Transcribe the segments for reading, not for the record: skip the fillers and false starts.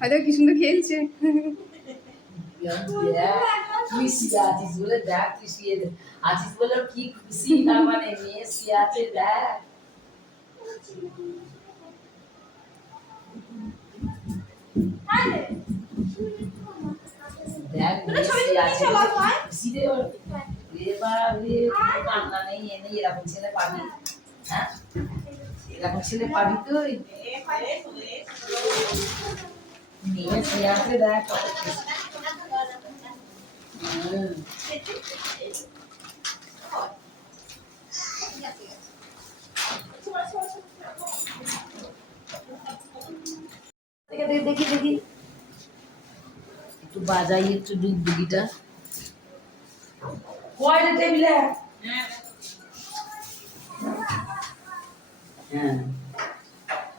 হয়তো কি সুন্দর খেলছে। তুই শুয়ে আছিস বলে দেখ, তুই শুয়ে আছিস বলে কি খুশি, না মানে মেয়ে শুয়ে আছে দেখ। দেখ মেয়ে আছে খুশি রে, কান্না নেই এ নেই, এরকম ছেলে পাবি? হ্যাঁ এরকম ছেলে পাবি তুই? মেয়ে শুয়ে আছে দেখ। দেখি দেখি একটু বাজাই, একটু ডুগডুগিটা কয়টা টেবিলে। হ্যাঁ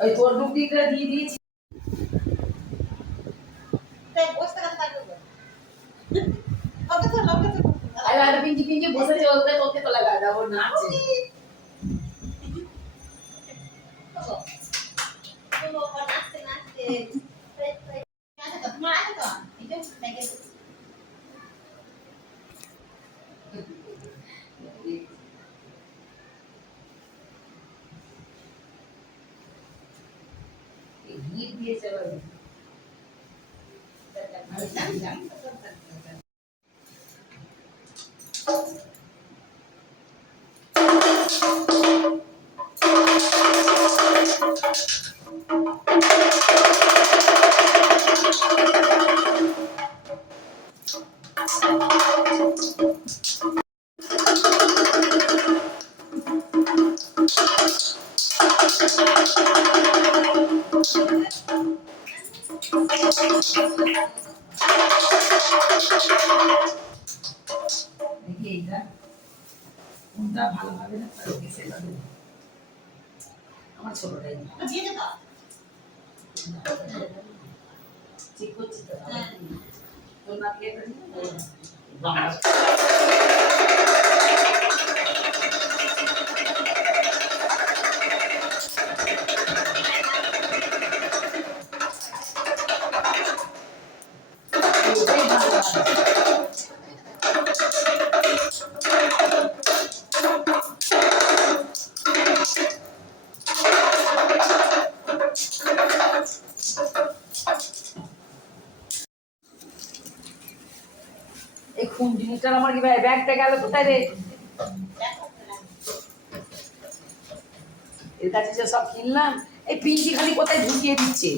ওই তোর ডুগডুগিটা দিয়ে দিয়েছি। আরে আর পিঞ্জি পিঞ্জি বসেছে ওকে তোকে তো লাগা দাও নাচে গিয়ে দিয়েছে বাবা দেখি এইটা কোনটা ভালো হবে না তার ওকে সেটা দেব আমার ছোটটাই ঠিক করছি তো তোর না কে বাবা এই খুন জিনিসটা আমার কি ভাই ব্যাগটা গেল কোথায় রে এর কাছে যে সব কিনলাম এই পিঞ্জি খালি কোথায় ঢুকিয়ে দিচ্ছে